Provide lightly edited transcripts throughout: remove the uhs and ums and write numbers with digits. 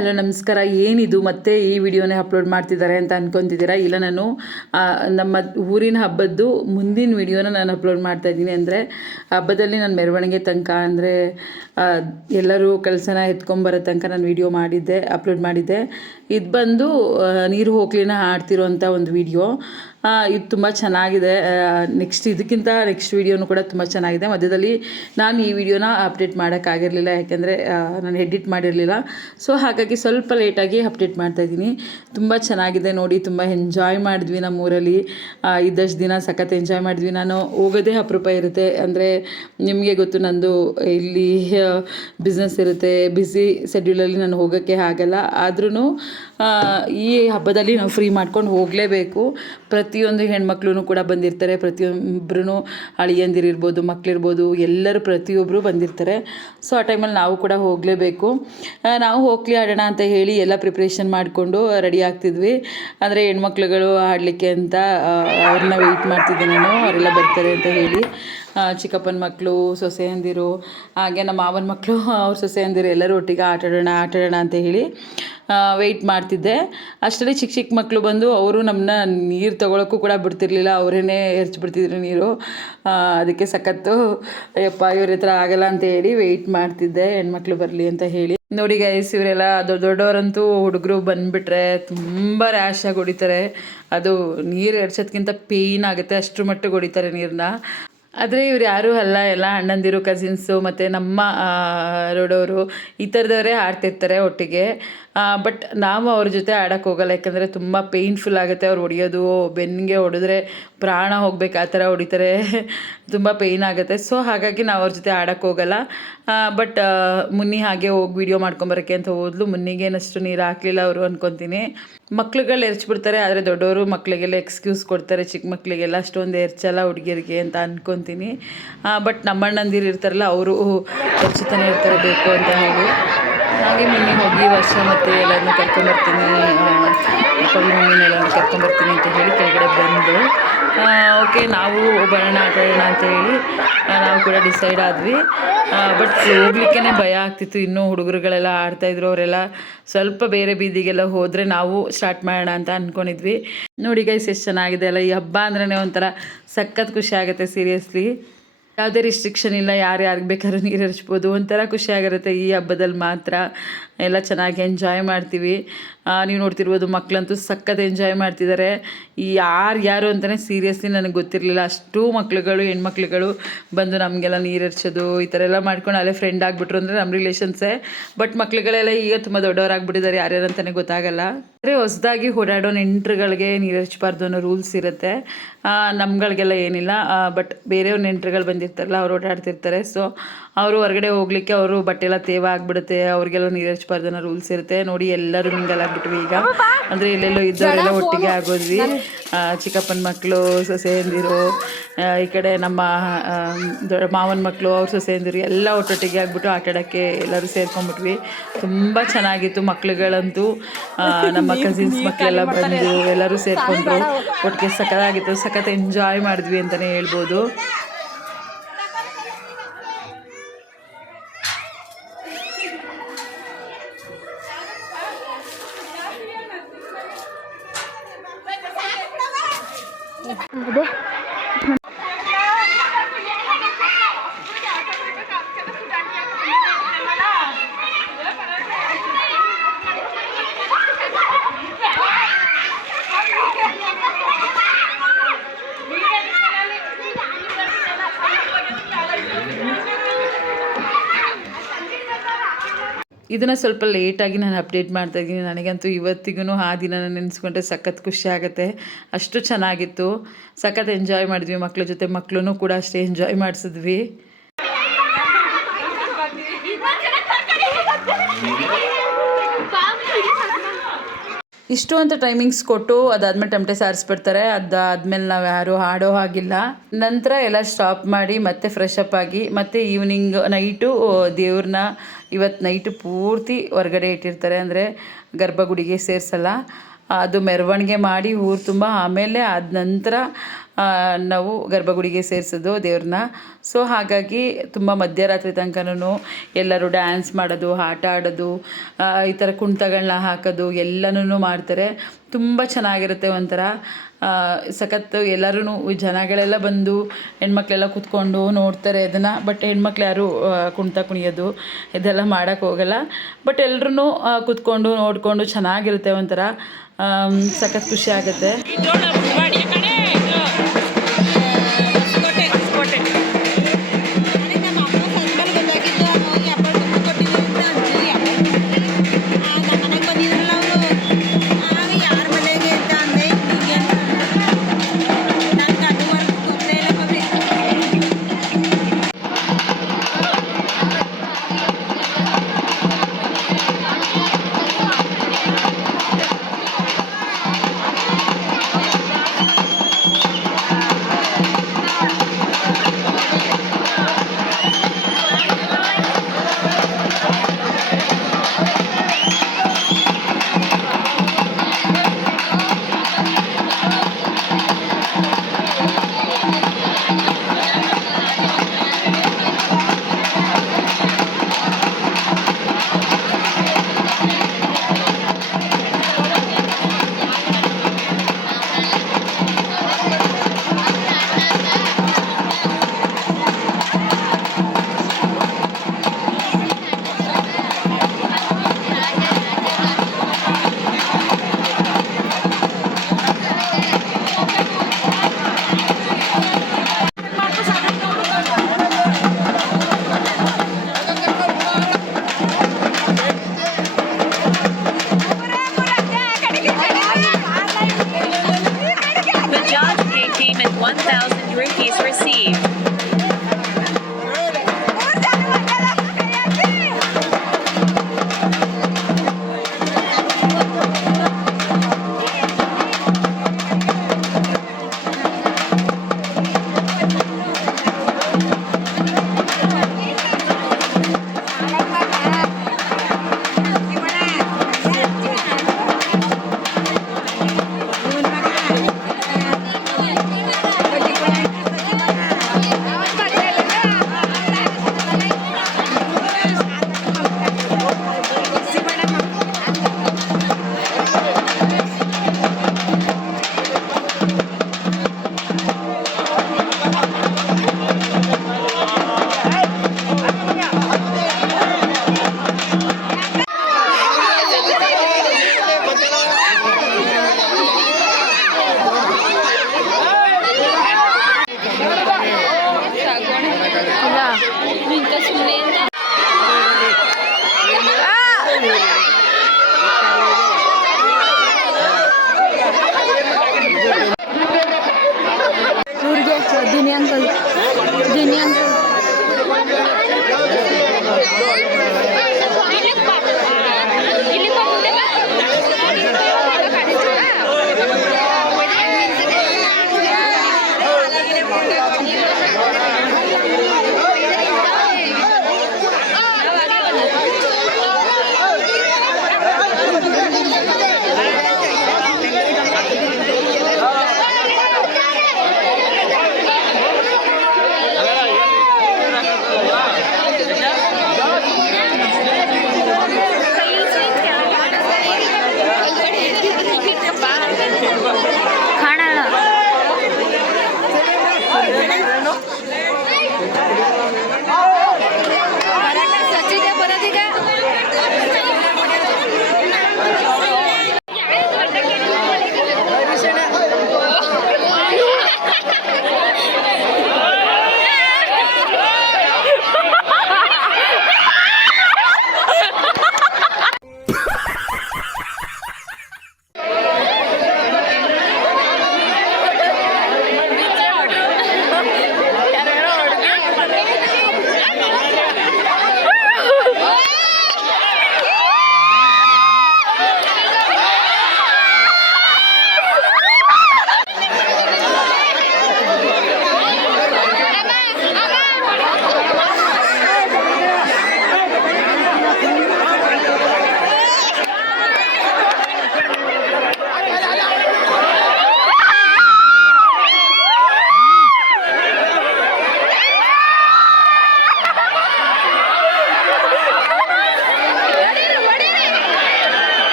Hello ನಮಸ್ಕಾರ. ಏನಿದು ಮತ್ತೆ ಈ ವಿಡಿಯೋನೇ ಅಪ್ಲೋಡ್ ಮಾಡ್ತಿದ್ದಾರೆ ಅಂತ ಅನ್ಕೊತಿದ್ದೀರಾ? ಇಲ್ಲ, ನಾನು ನಮ್ಮ ಊರಿನ ಹಬ್ಬದ್ದು ಮುಂದಿನ ವಿಡಿಯೋನ ನಾನು ಅಪ್ಲೋಡ್ ಮಾಡ್ತಾ ಇದ್ದೀನಿ. ಅಂದರೆ ಹಬ್ಬದಲ್ಲಿ ನಾನು ಮೆರವಣಿಗೆ ತನಕ ಅಂದರೆ ಎಲ್ಲರೂ ಕೆಲಸನ ಎತ್ಕೊಂಬರೋ ತನಕ ನಾನು ವಿಡಿಯೋ ಅಪ್ಲೋಡ್ ಮಾಡಿದ್ದೆ. ಇದು ಬಂದು ನೀರು ಹೋಗ್ಲಿನ ಆಡ್ತಿರೋಂಥ ಒಂದು ವಿಡಿಯೋ. ಇದು ತುಂಬ ಚೆನ್ನಾಗಿದೆ. ಇದಕ್ಕಿಂತ ನೆಕ್ಸ್ಟ್ ವೀಡಿಯೋನು ಕೂಡ ತುಂಬ ಚೆನ್ನಾಗಿದೆ. ಮಧ್ಯದಲ್ಲಿ ನಾನು ಈ ವಿಡಿಯೋನ ಅಪ್ಡೇಟ್ ಮಾಡೋಕ್ಕಾಗಿರಲಿಲ್ಲ, ಯಾಕೆಂದರೆ ನಾನು ಎಡಿಟ್ ಮಾಡಿರಲಿಲ್ಲ. ಸೊ ಹಾಗಾಗಿ ಸ್ವಲ್ಪ ಲೇಟಾಗಿ ಅಪ್ಡೇಟ್ ಮಾಡ್ತಾಯಿದ್ದೀನಿ. ತುಂಬ ಚೆನ್ನಾಗಿದೆ ನೋಡಿ, ತುಂಬ ಎಂಜಾಯ್ ಮಾಡಿದ್ವಿ ನಮ್ಮೂರಲ್ಲಿ. ಇದ್ದಷ್ಟು ದಿನ ಸಖತ್ ಎಂಜಾಯ್ ಮಾಡಿದ್ವಿ. ನಾನು ಹೋಗೋದೇ ಅಪರೂಪ ಇರುತ್ತೆ. ಅಂದರೆ ನಿಮಗೆ ಗೊತ್ತು, ನಂದು ಇಲ್ಲಿ ಬಿಸ್ನೆಸ್ ಇರುತ್ತೆ, ಬ್ಯುಸಿ ಶೆಡ್ಯೂಲಲ್ಲಿ ನಾನು ಹೋಗೋಕ್ಕೆ ಆಗಲ್ಲ. ಆದ್ರೂ ಈ ಹಬ್ಬದಲ್ಲಿ ನಾವು ಫ್ರೀ ಮಾಡ್ಕೊಂಡು ಹೋಗಲೇಬೇಕು. ಪ್ರತಿಯೊಂದು ಹೆಣ್ಮಕ್ಳು ಕೂಡ ಬಂದಿರ್ತಾರೆ, ಪ್ರತಿಯೊಬ್ಬರೂ ಅಳಿಯಂದಿರಿರ್ಬೋದು, ಮಕ್ಕಳಿರ್ಬೋದು, ಎಲ್ಲರೂ ಪ್ರತಿಯೊಬ್ಬರು ಬಂದಿರ್ತಾರೆ. ಸೊ ಆ ಟೈಮಲ್ಲಿ ನಾವು ಕೂಡ ಹೋಗಲೇಬೇಕು. ನಾವು ಹೋಗ್ಲಿ ಆಡೋಣ ಅಂತ ಹೇಳಿ ಎಲ್ಲ ಪ್ರಿಪ್ರೇಷನ್ ಮಾಡಿಕೊಂಡು ರೆಡಿ ಆಗ್ತಿದ್ವಿ. ಅಂದರೆ ಹೆಣ್ಮಕ್ಳುಗಳು ಆಡಲಿಕ್ಕೆ ಅಂತ ಅವ್ರನ್ನ ವೆಯ್ಟ್ ಮಾಡ್ತಿದ್ದೆ ನಾನು, ಅವರೆಲ್ಲ ಬರ್ತಾರೆ ಅಂತ ಹೇಳಿ. ಚಿಕ್ಕಪ್ಪನ ಮಕ್ಕಳು, ಸೊಸೆಯಂದಿರು, ಹಾಗೆ ನಮ್ಮ ಮಾವನ ಮಕ್ಕಳು, ಅವ್ರ ಸೊಸೆಯಂದಿರು ಎಲ್ಲರೂ ಒಟ್ಟಿಗೆ ಆಟಾಡೋಣ ಅಂತ ಹೇಳಿ ವೆಯ್ಟ್ ಮಾಡ್ತಿದ್ದೆ. ಅಷ್ಟರಲ್ಲಿ ಚಿಕ್ಕ ಮಕ್ಕಳು ಬಂದು ಅವರು ನಮ್ಮನ್ನ ನೀರು ತೊಗೊಳಕ್ಕೂ ಕೂಡ ಬಿಡ್ತಿರ್ಲಿಲ್ಲ, ಅವರೇನೆ ಎರಚಿಬಿಡ್ತಿದ್ರು ನೀರು. ಅದಕ್ಕೆ ಸಖತ್ತು ಅಯ್ಯಪ್ಪ ಇವ್ರ ಹತ್ರ ಆಗಲ್ಲ ಅಂತ ಹೇಳಿ ವೆಯ್ಟ್ ಮಾಡ್ತಿದ್ದೆ ಹೆಣ್ಮಕ್ಳು ಬರಲಿ ಅಂತ ಹೇಳಿ. ನೋಡಿ ಗೈಸ್, ಇವರೆಲ್ಲ ದೊಡ್ಡವರಂತೂ ಹುಡುಗರು ಬಂದುಬಿಟ್ರೆ ತುಂಬ ರ್ಯಾಶಾಗಿ ಹೊಡಿತಾರೆ. ಅದು ನೀರು ಎರಚೋದ್ಕಿಂತ ಪೇಯ್ನ್ ಆಗುತ್ತೆ, ಅಷ್ಟರ ಮಟ್ಟಿಗೆ ಹೊಡಿತಾರೆ ನೀರನ್ನ. ಆದರೆ ಇವ್ರು ಯಾರೂ ಅಲ್ಲ, ಎಲ್ಲ ಅಣ್ಣಂದಿರು, ಕಸಿನ್ಸು ಮತ್ತು ನಮ್ಮ ರೋಡವರು, ಈ ಥರದವರೇ ಆಡ್ತಿರ್ತಾರೆ ಒಟ್ಟಿಗೆ. ಬಟ್ ನಾವು ಅವ್ರ ಜೊತೆ ಆಡೋಕ್ಕೆ ಹೋಗಲ್ಲ, ಯಾಕಂದರೆ ತುಂಬ ಪೇಯ್ನ್ಫುಲ್ ಆಗುತ್ತೆ. ಅವ್ರು ಹೊಡಿಯೋದು, ಬೆನ್ನಿಗೆ ಹೊಡೆದ್ರೆ ಪ್ರಾಣ ಹೋಗ್ಬೇಕು ಆ ಥರ ಹೊಡಿತಾರೆ, ತುಂಬ ಪೇಯ್ನ್ ಆಗುತ್ತೆ. ಸೊ ಹಾಗಾಗಿ ನಾವು ಅವ್ರ ಜೊತೆ ಆಡೋಕ್ಕೆ ಹೋಗಲ್ಲ. ಬಟ್ ಮುನ್ನಿ ಹಾಗೆ ಹೋಗಿ ವೀಡಿಯೋ ಮಾಡ್ಕೊಂಬರೋಕ್ಕೆ ಅಂತ ಹೋದ್ಲು. ಮುನ್ನಿಗೇನಷ್ಟು ನೀರು ಹಾಕಲಿಲ್ಲ ಅವರು ಅಂದ್ಕೊತೀನಿ. ಮಕ್ಳುಗಳು ಎರಚ್ಬಿಡ್ತಾರೆ, ಆದರೆ ದೊಡ್ಡವರು ಮಕ್ಕಳಿಗೆಲ್ಲ ಎಕ್ಸ್ಕ್ಯೂಸ್ ಕೊಡ್ತಾರೆ, ಚಿಕ್ಕ ಮಕ್ಕಳಿಗೆಲ್ಲ ಅಷ್ಟೊಂದು ಎರಚಲ್ಲ ಹುಡುಗಿಯರಿಗೆ ಅಂತ ಅಂದ್ಕೊತೀನಿ. ಬಟ್ ನಮ್ಮಣ್ಣಂದಿರು ಇರ್ತಾರಲ್ಲ, ಅವರು ಎರಚುತ್ತಾನೆ ಇರ್ತಾರೆ ಬೇಕು ಅಂತ ಹೇಳಿ. ಹಾಗೆ ಮುನ್ನಿ ಹೋಗಿ ವರ್ಷ ಮತ್ತು ಎಲ್ಲರನ್ನೂ ಕರ್ಕೊಂಬರ್ತೀನಿ, ಮಮ್ಮಿನೆಲ್ಲರೂ ಕರ್ಕೊಂಬರ್ತೀನಿ ಅಂತ ಹೇಳಿ ಕೆಳಗಡೆ ಬಂದು ಓಕೆ ನಾವು ಬರೋಣ ಆಟಾಡೋಣ ಅಂತ ಹೇಳಿ ನಾವು ಕೂಡ ಡಿಸೈಡ್ ಆದ್ವಿ. ಬಟ್ ಹೋಗ್ಲಿಕ್ಕೇ ಭಯ ಆಗ್ತಿತ್ತು. ಇನ್ನೂ ಹುಡುಗರುಗಳೆಲ್ಲ ಆಡ್ತಾಯಿದ್ರು. ಅವರೆಲ್ಲ ಸ್ವಲ್ಪ ಬೇರೆ ಬೀದಿಗೆಲ್ಲ ಹೋದರೆ ನಾವು ಸ್ಟಾರ್ಟ್ ಮಾಡೋಣ ಅಂತ ಅಂದ್ಕೊಂಡಿದ್ವಿ. ನೋಡಿ ಗೈಸ್, ಎಷ್ಟು ಚೆನ್ನಾಗಿದೆ ಅಲ್ಲ. ಈ ಹಬ್ಬ ಅಂದ್ರೇ ಒಂಥರ ಸಖತ್ ಖುಷಿ ಆಗುತ್ತೆ. ಸೀರಿಯಸ್ಲಿ ಯಾವುದೇ ರಿಸ್ಟ್ರಿಕ್ಷನ್ ಇಲ್ಲ, ಯಾರಿಗೆ ಬೇಕಾದ್ರೂ ನೀರು ಹರಿಸ್ಬೋದು. ಒಂಥರ ಖುಷಿಯಾಗಿರುತ್ತೆ ಈ ಹಬ್ಬದಲ್ಲಿ ಮಾತ್ರ. ಎಲ್ಲ ಚೆನ್ನಾಗಿ ಎಂಜಾಯ್ ಮಾಡ್ತೀವಿ. ನೀವು ನೋಡ್ತಿರ್ಬೋದು, ಮಕ್ಕಳಂತೂ ಸಖತ್ ಎಂಜಾಯ್ ಮಾಡ್ತಿದ್ದಾರೆ. ಯಾರು ಅಂತಲೇ ಸೀರಿಯಸ್ಲಿ ನನಗೆ ಗೊತ್ತಿರಲಿಲ್ಲ. ಅಷ್ಟು ಮಕ್ಳುಗಳು, ಹೆಣ್ಮಕ್ಳುಗಳು ಬಂದು ನಮಗೆಲ್ಲ ನೀರು ಹರಿಸೋದು ಈ ಥರ ಎಲ್ಲ ಮಾಡ್ಕೊಂಡು ಅಲ್ಲೇ ಫ್ರೆಂಡ್ ಆಗಿಬಿಟ್ರು. ಅಂದರೆ ನಮ್ಮ ರಿಲೇಷನ್ಸೇ. ಬಟ್ ಮಕ್ಳುಗಳೆಲ್ಲ ಈಗ ತುಂಬ ದೊಡ್ಡವರಾಗ್ಬಿಟ್ಟಿದ್ದಾರೆ, ಯಾರ್ಯಾರು ಅಂತಲೇ ಗೊತ್ತಾಗಲ್ಲ. ಅಂದರೆ ಹೊಸದಾಗಿ ಓಡಾಡೋ ನೆಂಟರುಗಳಿಗೆ ನೀರು ಹರಿಸಬಾರ್ದು ಅನ್ನೋ ರೂಲ್ಸ್ ಇರುತ್ತೆ. ನಮ್ಗಳಿಗೆಲ್ಲ ಏನಿಲ್ಲ. ಬಟ್ ಬೇರೆಯವ್ರ ನೆಂಟರುಗಳು ಬಂದಿರ್ತಾರಲ್ಲ, ಅವ್ರು ಓಡಾಡ್ತಿರ್ತಾರೆ. ಸೊ ಅವರು ಹೊರಗಡೆ ಹೋಗ್ಲಿಕ್ಕೆ ಅವರು ಬಟ್ಟೆ ಎಲ್ಲ ತೇವ ಆಗಿಬಿಡುತ್ತೆ, ಅವ್ರಿಗೆಲ್ಲ ನೀರು ಹರಿಸಬಾರ್ದು ಅನ್ನೋ ರೂಲ್ಸ್ ಇರುತ್ತೆ. ನೋಡಿ, ಎಲ್ಲರೂ ಮಿಂಗಲ್ ಆಗಿಬಿಟ್ವಿ ಈಗ. ಅಂದರೆ ಎಲ್ಲೆಲ್ಲೋ ಇದ್ದವರೆಲ್ಲ ಒಟ್ಟಿಗೆ ಆಗೋದ್ವಿ. ಚಿಕ್ಕಪ್ಪನ ಮಕ್ಕಳು, ಸೊಸೆಯಂದಿರು, ಈ ಕಡೆ ನಮ್ಮ ಮಾವನ ಮಕ್ಕಳು, ಅವ್ರ ಸೊಸೆಯಂದಿರು ಎಲ್ಲ ಒಟ್ಟೊಟ್ಟಿಗೆ ಆಗಿಬಿಟ್ಟು ಆಟಾಡೋಕ್ಕೆ ಎಲ್ಲರೂ ಸೇರ್ಕೊಂಡ್ಬಿಟ್ವಿ. ತುಂಬ ಚೆನ್ನಾಗಿತ್ತು. ಮಕ್ಳುಗಳಂತೂ ನಮ್ಮ ಕಸಿನ್ಸ್ ಮಕ್ಕಳೆಲ್ಲ ಬಂದು ಎಲ್ಲರೂ ಸೇರಿಕೊಂಡ್ರು, ಒಟ್ಟಿಗೆ ಸಖತ್ತಾಗಿತ್ತು. ಸಖತ್ ಎಂಜಾಯ್ ಮಾಡಿದ್ವಿ ಅಂತಲೇ ಹೇಳ್ಬೋದು. ಅದೇ ಇದನ್ನು ಸ್ವಲ್ಪ ಲೇಟಾಗಿ ನಾನು ಅಪ್ಡೇಟ್ ಮಾಡ್ತಾಯಿದ್ದೀನಿ. ನನಗಂತೂ ಇವತ್ತಿಗೂ ಆ ದಿನ ನೆನೆಸ್ಕೊಂಡ್ರೆ ಸಖತ್ ಖುಷಿ ಆಗುತ್ತೆ. ಅಷ್ಟು ಚೆನ್ನಾಗಿತ್ತು, ಸಖತ್ ಎಂಜಾಯ್ ಮಾಡಿದ್ವಿ. ಮಕ್ಳ ಜೊತೆ ಮಕ್ಕಳೂ ಕೂಡ ಅಷ್ಟೇ ಎಂಜಾಯ್ ಮಾಡಿಸಿದ್ವಿ. ಇಷ್ಟು ಅಂತ ಟೈಮಿಂಗ್ಸ್ ಕೊಟ್ಟು ಅದಾದ್ಮೇಲೆ ಟಮಟೆ ಸಾರಿಸ್ಬಿಡ್ತಾರೆ. ಅದಾದ್ಮೇಲೆ ನಾವು ಯಾರೂ ಆಡೋ ಹಾಗಿಲ್ಲ. ನಂತರ ಎಲ್ಲ ಸ್ಟಾಪ್ ಮಾಡಿ ಮತ್ತೆ ಫ್ರೆಶ್ ಅಪ್ ಆಗಿ ಮತ್ತೆ ಈವ್ನಿಂಗ್ ನೈಟು ದೇವ್ರನ್ನ ಇವತ್ತು ನೈಟು ಪೂರ್ತಿ ಹೊರಗಡೆ ಇಟ್ಟಿರ್ತಾರೆ. ಅಂದರೆ ಗರ್ಭಗುಡಿಗೆ ಸೇರಿಸಲ್ಲ, ಅದು ಮೆರವಣಿಗೆ ಮಾಡಿ ಊರು ತುಂಬ. ಆಮೇಲೆ ಆದ ನಂತರ ನಾವು ಗರ್ಭಗುಡಿಗೆ ಸೇರಿಸೋದು ದೇವ್ರನ್ನ. ಸೊ ಹಾಗಾಗಿ ತುಂಬ ಮಧ್ಯರಾತ್ರಿ ತನಕನೂ ಎಲ್ಲರೂ ಡ್ಯಾನ್ಸ್ ಮಾಡೋದು, ಆಟ ಆಡೋದು, ಈ ಥರ ಕುಣಿತಗಳನ್ನ ಹಾಕೋದು ಎಲ್ಲನೂ ಮಾಡ್ತಾರೆ. ತುಂಬ ಚೆನ್ನಾಗಿರುತ್ತೆ, ಒಂಥರ ಸಖತ್ತು. ಎಲ್ಲರೂ ಜನಗಳೆಲ್ಲ ಬಂದು ಹೆಣ್ಮಕ್ಳೆಲ್ಲ ಕೂತ್ಕೊಂಡು ನೋಡ್ತಾರೆ ಅದನ್ನು. ಬಟ್ ಹೆಣ್ಮಕ್ಳು ಯಾರು ಕುಣಿತ ಕುಣಿಯೋದು ಇದೆಲ್ಲ ಮಾಡೋಕ್ಕೆ ಹೋಗಲ್ಲ. ಬಟ್ ಎಲ್ಲರೂ ಕೂತ್ಕೊಂಡು ನೋಡಿಕೊಂಡು ಚೆನ್ನಾಗಿರುತ್ತೆ, ಒಂಥರ ಸಖತ್ ಖುಷಿ ಆಗುತ್ತೆ.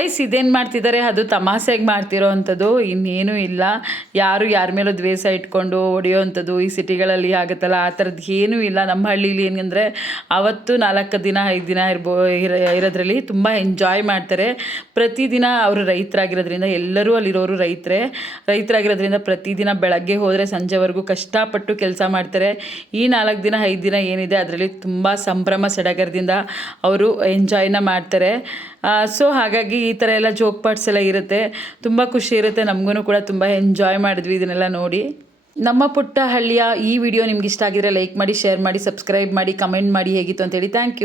ಗೈಸ್ ಇದೇನು ಮಾಡ್ತಿದ್ದಾರೆ ಅದು ತಮಾಷೆಗೆ ಮಾಡ್ತಿರೋ ಅಂಥದ್ದು, ಇನ್ನೇನೂ ಇಲ್ಲ. ಯಾರು ಯಾರ ಮೇಲೂ ದ್ವೇಷ ಇಟ್ಕೊಂಡು ಹೊಡೆಯೋ ಅಂಥದ್ದು ಈ ಸಿಟಿಗಳಲ್ಲಿ ಆಗುತ್ತಲ್ಲ, ಆ ಥರದ್ದು ಏನೂ ಇಲ್ಲ. ನಮ್ಮ ಹಳ್ಳೀಲಿ ಏನಂದರೆ ಅವತ್ತು 4 ದಿನ 5 ದಿನ ಇರೋದ್ರಲ್ಲಿ ತುಂಬ ಎಂಜಾಯ್ ಮಾಡ್ತಾರೆ. ಪ್ರತಿದಿನ ಅವರು ರೈತರಾಗಿರೋದ್ರಿಂದ, ಎಲ್ಲರೂ ಅಲ್ಲಿರೋರು ರೈತರಾಗಿರೋದ್ರಿಂದ ಪ್ರತಿದಿನ ಬೆಳಗ್ಗೆ ಹೋದರೆ ಸಂಜೆವರೆಗೂ ಕಷ್ಟಪಟ್ಟು ಕೆಲಸ ಮಾಡ್ತಾರೆ. ಈ 4 ದಿನ 5 ದಿನ ಏನಿದೆ ಅದರಲ್ಲಿ ತುಂಬ ಸಂಭ್ರಮ ಸಡಗರದಿಂದ ಅವರು ಎಂಜಾಯ್ನ ಮಾಡ್ತಾರೆ. ಸೊ ಹಾಗಾಗಿ ಈ ಥರ ಎಲ್ಲ ಜೋಕ್ ಪಾರ್ಟ್ಸ್ ಎಲ್ಲ ಇರುತ್ತೆ, ತುಂಬ ಖುಷಿ ಇರುತ್ತೆ. ನಮಗೂ ಕೂಡ ತುಂಬ ಎಂಜಾಯ್ ಮಾಡಿದ್ವಿ ಇದನ್ನೆಲ್ಲ ನೋಡಿ. ನಮ್ಮ ಪುಟ್ಟ ಹಳ್ಳಿಯ ಈ ವಿಡಿಯೋ ನಿಮ್ಗೆ ಇಷ್ಟ ಆಗಿದ್ರೆ ಲೈಕ್ ಮಾಡಿ, ಶೇರ್ ಮಾಡಿ, ಸಬ್ಸ್ಕ್ರೈಬ್ ಮಾಡಿ, ಕಮೆಂಟ್ ಮಾಡಿ ಹೇಗಿತ್ತು ಅಂತೇಳಿ. Thank you.